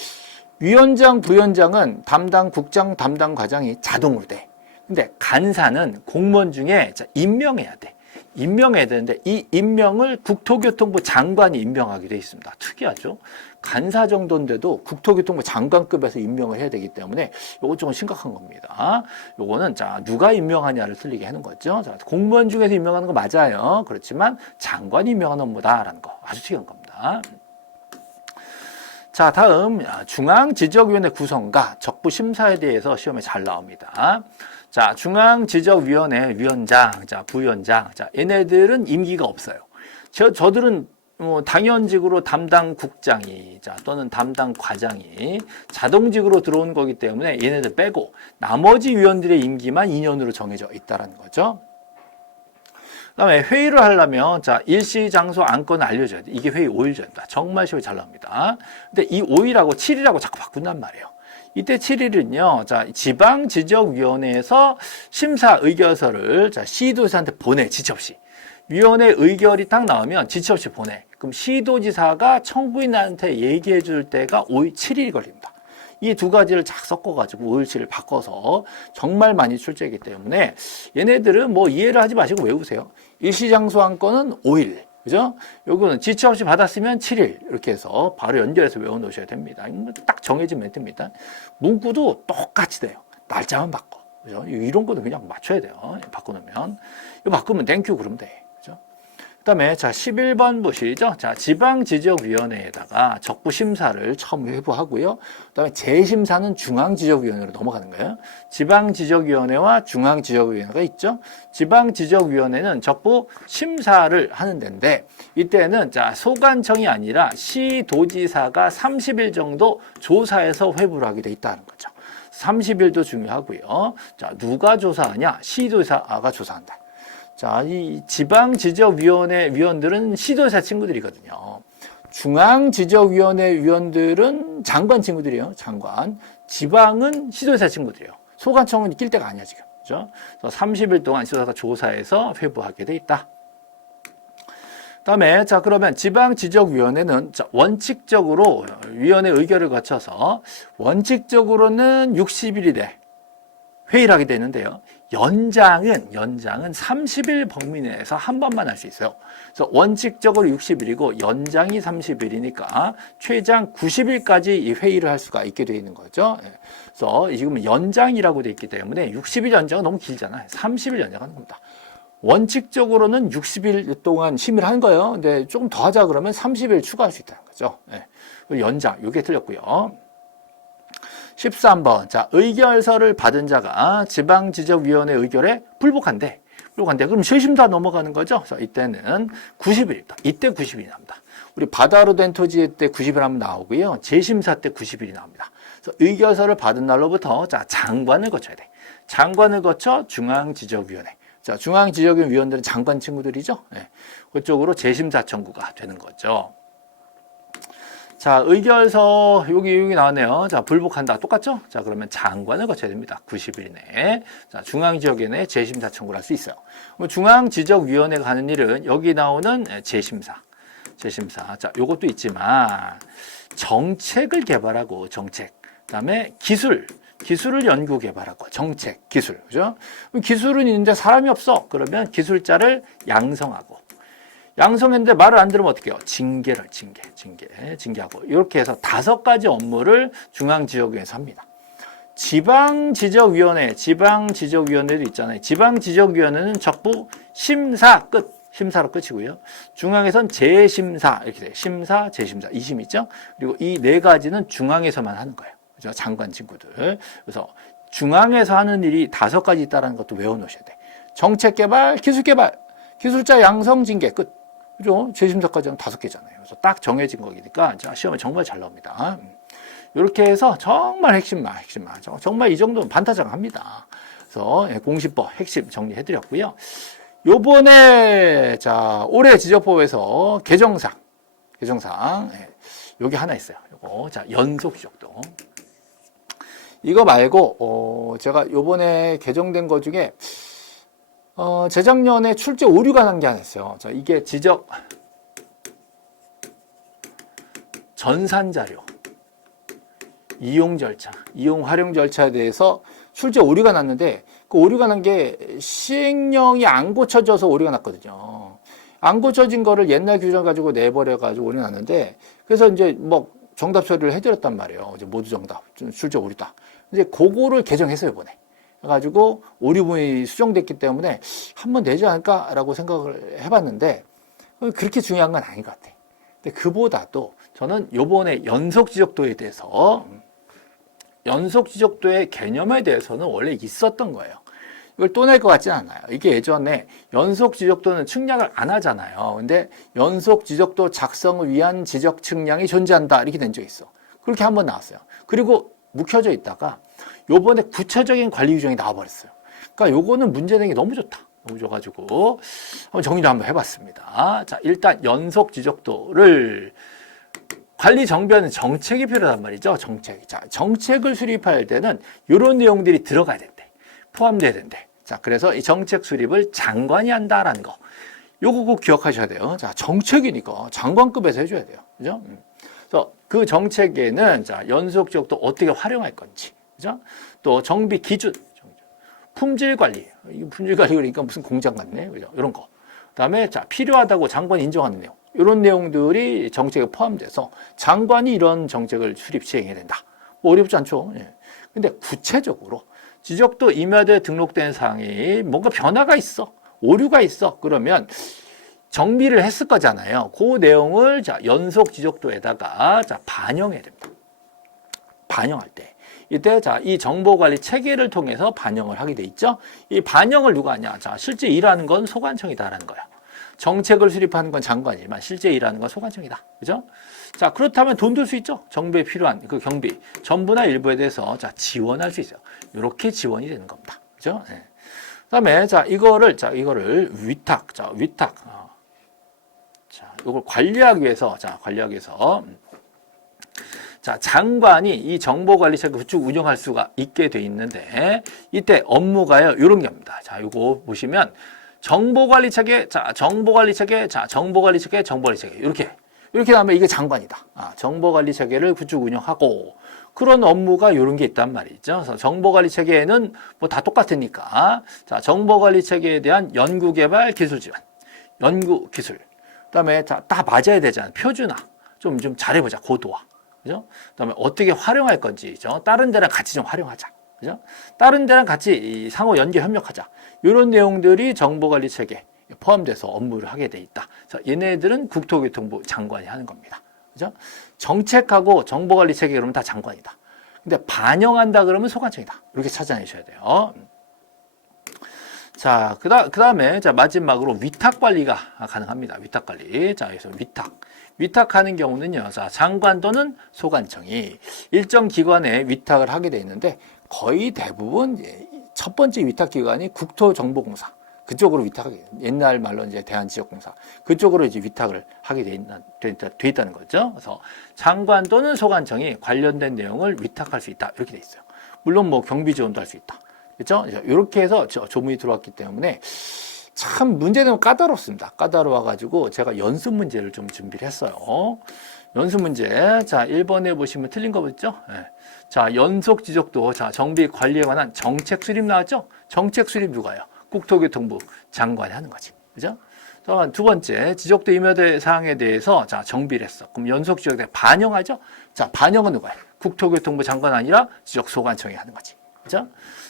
위원장, 부위원장은 담당 국장, 담당 과장이 자동으로 돼. 근데 간사는 공무원 중에 임명해야 돼. 임명해야 되는데 이 임명을 국토교통부 장관이 임명하게 돼 있습니다. 특이하죠? 간사 정도인데도 국토교통부 장관급에서 임명을 해야 되기 때문에 이거 좀 심각한 겁니다. 요거는 자, 누가 임명하냐를 틀리게 하는 거죠. 자, 공무원 중에서 임명하는 거 맞아요. 그렇지만 장관이 임명하는 업무다라는 거 아주 특이한 겁니다. 자, 다음 중앙지적위원회 구성과 적부 심사에 대해서 시험에 잘 나옵니다. 자, 중앙지적위원회 위원장, 자, 부위원장, 자, 얘네들은 임기가 없어요. 저들은 당연직으로 담당 국장이, 자, 또는 담당 과장이 자동직으로 들어온 거기 때문에 얘네들 빼고 나머지 위원들의 임기만 2년으로 정해져 있다는 거죠. 그다음에 회의를 하려면 자, 일시 장소 안건을 알려줘야 돼. 이게 회의 5일 전이다. 정말 시험이 잘 나옵니다. 근데 이 5일하고 7일하고 자꾸 바꾼단 말이에요. 이때 7일은요, 자, 지방지적위원회에서 심사 의결서를 자, 시도지사한테 보내, 지체 없이. 위원회 의결이 딱 나오면 지체 없이 보내. 그럼 시도지사가 청구인한테 얘기해 줄 때가 5일, 7일이 걸립니다. 이 두 가지를 쫙 섞어가지고 5일, 7일 바꿔서 정말 많이 출제하기 때문에 얘네들은 뭐 이해를 하지 마시고 외우세요. 일시장소 안건은 5일. 그죠? 요거는 지체 없이 받았으면 7일 이렇게 해서 바로 연결해서 외워 놓으셔야 됩니다. 딱 정해진 멘트입니다. 문구도 똑같이 돼요. 날짜만 바꿔. 그죠? 이런 거는 그냥 맞춰야 돼요. 바꿔놓으면. 이거 바꾸면 땡큐 그러면 돼. 그죠? 그다음에 자, 11번 보시죠. 자, 지방지적위원회에다가 적부심사를 처음 회부하고요. 그다음에 재심사는 중앙지적위원회로 넘어가는 거예요. 지방지적위원회와 중앙지적위원회가 있죠. 지방지적위원회는 적부심사를 하는 데인데 이때는 자, 소관청이 아니라 시도지사가 30일 정도 조사해서 회부를 하게 돼 있다는 거죠. 30일도 중요하고요. 자, 누가 조사하냐? 시도지사가 조사한다. 자, 이 지방지적위원회 위원들은 시도지사 친구들이거든요. 중앙지적위원회 위원들은 장관 친구들이에요. 장관. 지방은 시도지사 친구들이에요. 소관청은 낄 데가 아니야, 지금. 그죠? 그래서 30일 동안 시도지사가 조사해서 회부하게 돼 있다. 다음에 자, 그러면 지방지적위원회는 자, 원칙적으로 위원회 의결을 거쳐서 원칙적으로는 60일이래. 회의를 하게 되는데요. 연장은 30일 범위 내에서 한 번만 할 수 있어요. 그래서 원칙적으로 60일이고 연장이 30일이니까 최장 90일까지 이 회의를 할 수가 있게 되어 있는 거죠. 그래서 지금 연장이라고 되어 있기 때문에 60일 연장은 너무 길잖아요. 30일 연장하는 겁니다. 원칙적으로는 60일 동안 심의를 하는 거예요. 근데 조금 더 하자 그러면 30일 추가할 수 있다는 거죠. 연장, 이게 틀렸고요. 13번. 자, 의결서를 받은 자가 지방지적위원회 의결에 불복한대. 그럼 재심사 넘어가는 거죠. 그래서 이때는 90일입니다. 이때 90일이 나옵니다. 우리 바다로 된 토지 때 90일 하면 나오고요. 재심사 때 90일이 나옵니다. 그래서 의결서를 받은 날로부터 자, 장관을 거쳐야 돼. 장관을 거쳐 중앙지적위원회. 자, 중앙지적위원회 위원들은 장관 친구들이죠. 그쪽으로 재심사 청구가 되는 거죠. 자, 의결서 여기 나왔네요. 자, 불복한다. 똑같죠? 자, 그러면 장관을 거쳐야 됩니다. 90일 내에. 자, 중앙지적위원회 재심사 청구를 할 수 있어요. 중앙지적위원회가 하는 일은 여기 나오는 재심사. 자, 요것도 있지만 정책을 개발하고 정책. 그다음에 기술을 연구 개발하고 정책, 기술. 그죠? 기술은 있는데 사람이 없어. 그러면 기술자를 양성했는데 말을 안 들으면 어떻게 해요? 징계하고. 이렇게 해서 5가지 업무를 중앙지적위원회에서 합니다. 지방지적위원회도 있잖아요. 지방지적위원회는 적부 심사로 끝이고요. 중앙에선 재심사, 이렇게 돼요. 심사, 재심사, 2심 있죠? 그리고 이 4가지는 중앙에서만 하는 거예요. 그죠? 장관 친구들. 그래서 중앙에서 하는 일이 5가지 있다는 것도 외워놓으셔야 돼. 정책 개발, 기술 개발, 기술자 양성, 징계, 끝. 그죠? 재심사까지는 5개잖아요. 그래서 딱 정해진 거니까 시험에 정말 잘 나옵니다. 이렇게 해서 정말 핵심만. 정말 이 정도면 반타작합니다. 그래서 공시법 핵심 정리해드렸고요. 요번에 올해 지적법에서 개정상 여기 하나 있어요. 요거 연속 지적도. 이거 말고 제가 요번에 개정된 거 중에 재작년에 출제 오류가 난 게 하나 있어요. 자, 이게 지적 전산 자료 이용 활용 절차에 대해서 출제 오류가 났는데 그 오류가 난 게 시행령이 안 고쳐져서 오류가 났거든요. 안 고쳐진 거를 옛날 규정 가지고 내버려가지고 오류 났는데 그래서 이제 뭐 정답 처리를 해드렸단 말이에요. 이제 모두 정답 출제 오류다. 이제 그거를 개정했어요, 이번에. 해가지고 오류 부분이 수정됐기 때문에 한번 내지 않을까라고 생각을 해봤는데 그렇게 중요한 건 아닌 것 같아요. 근데 그보다도 저는 요번에 연속 지적도에 대해서 연속 지적도의 개념에 대해서는 원래 있었던 거예요. 이걸 또 낼 것 같지는 않아요. 이게 예전에 연속 지적도는 측량을 안 하잖아요. 근데 연속 지적도 작성을 위한 지적 측량이 존재한다 이렇게 된 적이 있어. 그렇게 한번 나왔어요. 그리고 묵혀져 있다가 요번에 구체적인 관리 규정이 나와버렸어요. 그러니까 요거는 문제되는 게 너무 좋다. 너무 좋아가지고 한번 정리를 한번 해봤습니다. 자, 일단 연속 지적도를 관리 정비하는 정책이 필요하단 말이죠. 정책. 자, 정책을 수립할 때는 이런 내용들이 들어가야 된대. 포함돼야 된대. 자, 그래서 이 정책 수립을 장관이 한다라는 거. 요거 꼭 기억하셔야 돼요. 자, 정책이니까 장관급에서 해줘야 돼요. 그죠? 그래서 그 정책에는 자, 연속 지적도 어떻게 활용할 건지. 그죠? 또 정비 기준, 품질 관리. 품질 관리 그러니까 무슨 공장 같네. 그죠? 이런 거. 그다음에 자, 필요하다고 장관이 인정하는 내용. 이런 내용들이 정책에 포함돼서 장관이 이런 정책을 수립 시행해야 된다. 뭐 어렵지 않죠. 예. 근데 구체적으로 지적도 임야도에 등록된 사항이 뭔가 변화가 있어. 오류가 있어. 그러면 정비를 했을 거잖아요. 그 내용을 자, 연속 지적도에다가 자, 반영해야 됩니다. 반영할 때. 이때 자, 이 정보관리 체계를 통해서 반영을 하게 돼 있죠. 이 반영을 누가 하냐? 자, 실제 일하는 건 소관청이다라는 거야. 정책을 수립하는 건 장관이지만 실제 일하는 건 소관청이다. 그죠? 자, 그렇다면 돈 들 수 있죠? 정비에 필요한 그 경비, 전부나 일부에 대해서 자, 지원할 수 있어요. 이렇게 지원이 되는 겁니다. 그죠? 네. 그다음에 자, 이거를 위탁. 자, 이걸 관리하기 위해서 자, 장관이 이 정보관리체계 쭉 운영할 수가 있게 돼 있는데 이때 업무가요. 이런 겁니다. 자, 이거 보시면 정보관리체계 이렇게 이렇게 나면 이게 장관이다. 정보관리 체계를 구축 운영하고 그런 업무가 이런 게 있단 말이죠. 그래서 정보관리 체계에는 뭐 다 똑같으니까 자, 정보관리 체계에 대한 연구개발 기술 지원, 연구 기술. 그다음에 다 맞아야 되잖아요. 표준화. 좀 잘해보자. 고도화. 그죠? 그다음에 어떻게 활용할 건지, 그죠? 다른 데랑 같이 좀 활용하자. 그죠? 다른 데랑 같이 상호 연계 협력하자. 이런 내용들이 정보관리 체계에 포함돼서 업무를 하게 돼 있다. 그래서 얘네들은 국토교통부 장관이 하는 겁니다. 그죠? 정책하고 정보관리 체계 그러면 다 장관이다. 근데 반영한다 그러면 소관청이다. 이렇게 찾아내셔야 돼요. 자, 그 다음에, 자, 마지막으로 위탁 관리가 가능합니다. 위탁 관리. 자, 그래서 위탁하는 경우는요, 자, 장관 또는 소관청이 일정 기관에 위탁을 하게 돼 있는데 거의 대부분 첫 번째 위탁 기관이 국토정보공사. 그쪽으로 위탁하게, 옛날 말로 이제 대한지역공사. 그쪽으로 이제 위탁을 하게 돼 있다는 거죠. 그래서 장관 또는 소관청이 관련된 내용을 위탁할 수 있다. 이렇게 돼 있어요. 물론 뭐 경비 지원도 할 수 있다. 그렇죠? 이렇게 해서 조문이 들어왔기 때문에 참 문제는 까다롭습니다. 까다로워가지고 제가 연습 문제를 좀 준비를 했어요. 연습 문제. 자, 1번에 보시면 틀린 거 보죠? 네. 자, 연속 지적도, 자, 정비 관리에 관한 정책 수립 나왔죠? 정책 수립 누가요? 국토교통부 장관이 하는 거지. 그죠? 두 번째, 지적도 임야대 사항에 대해서, 자, 정비를 했어. 그럼 연속 지적에 반영하죠? 자, 반영은 누가요? 국토교통부 장관 아니라 지적소관청이 하는 거지. 그죠?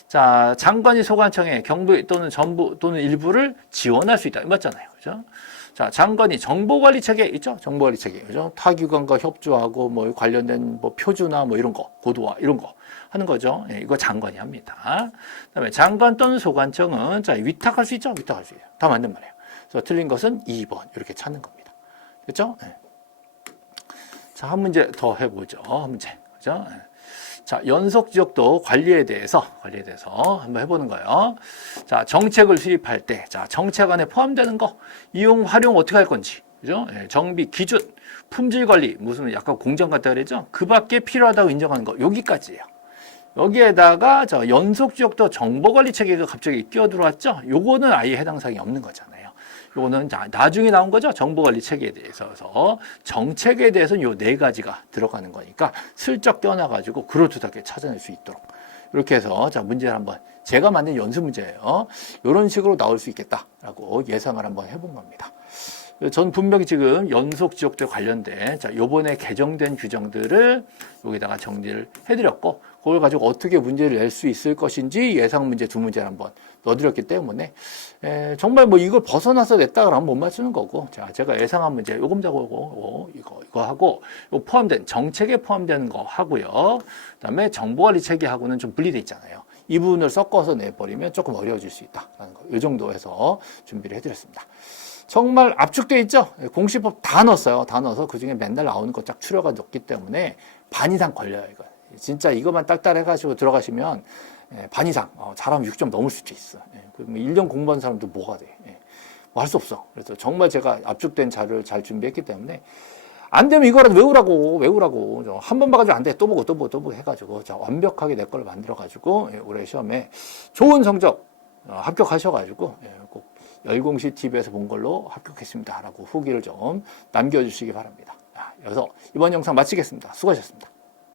자, 장관이 소관청에 경비 또는 전부 또는 일부를 지원할 수 있다. 맞잖아요. 그죠? 자, 장관이 정보관리 체계 있죠? 정보관리 체계. 그죠? 타기관과 협조하고 뭐 관련된 뭐 표준화 뭐 이런 거, 고도화 이런 거 하는 거죠. 예, 이거 장관이 합니다. 그다음에 장관 또는 소관청은 자, 위탁할 수 있죠? 위탁할 수 있어요. 다 맞는 말이에요. 그래서 틀린 것은 2번. 이렇게 찾는 겁니다. 됐죠? 예. 자, 한 문제 더 해보죠. 한 문제. 그죠? 예. 자, 연속 지적도 관리에 대해서 한번 해보는 거예요. 자, 정책을 수립할 때, 자, 정책 안에 포함되는 거, 이용, 활용 어떻게 할 건지, 그죠? 예, 정비, 기준, 품질 관리, 무슨 약간 공정 같다 그랬죠? 그 밖에 필요하다고 인정하는 거, 여기까지예요. 여기에다가, 자, 연속 지적도 정보 관리 체계가 갑자기 끼어들어왔죠? 요거는 아예 해당 사항이 없는 거잖아요. 요거는 나중에 나온 거죠. 정보관리 체계에 대해서. 그래서 정책에 대해서는 요 4가지가 들어가는 거니까 슬쩍 껴놔가지고 그럴듯하게 찾아낼 수 있도록. 이렇게 해서 자, 문제를 한번 제가 만든 연습 문제예요. 이런 식으로 나올 수 있겠다라고 예상을 한번 해본 겁니다. 전 분명히 지금 연속 지적도에 관련된 자, 요번에 개정된 규정들을 여기다가 정리를 해드렸고 그걸 가지고 어떻게 문제를 낼 수 있을 것인지 예상 문제 2문제를 한번 넣어드렸기 때문에 정말 뭐 이걸 벗어나서 냈다 그러면 못 맞추는 거고 자, 제가 예상한 문제 요금 작업하고 이거 하고 요 포함된 정책에 포함되는 거 하고요. 그다음에 정보관리 체계하고는 좀 분리돼 있잖아요. 이 부분을 섞어서 내버리면 조금 어려워질 수 있다라는 거. 이 정도 해서 준비를 해드렸습니다. 정말 압축되어 있죠? 공시법 다 넣었어요. 다 넣어서 그 중에 맨날 나오는 거 쫙 추려가 넣기 때문에 반 이상 걸려요, 이거. 진짜 이것만 딱딱해가지고 들어가시면 반 이상, 잘하면 6점 넘을 수도 있어. 그럼 1년 공부한 사람도 뭐가 돼? 뭐 할 수 없어. 그래서 정말 제가 압축된 자료를 잘 준비했기 때문에 안 되면 이거라도 외우라고. 한 번 봐가지고 안 돼. 또 보고 해가지고 자, 완벽하게 내 걸 만들어가지고 올해 시험에 좋은 성적 합격하셔가지고 꼭 열공시 TV에서 본 걸로 합격했습니다라고 후기를 좀 남겨주시기 바랍니다. 그래서 이번 영상 마치겠습니다. 수고하셨습니다.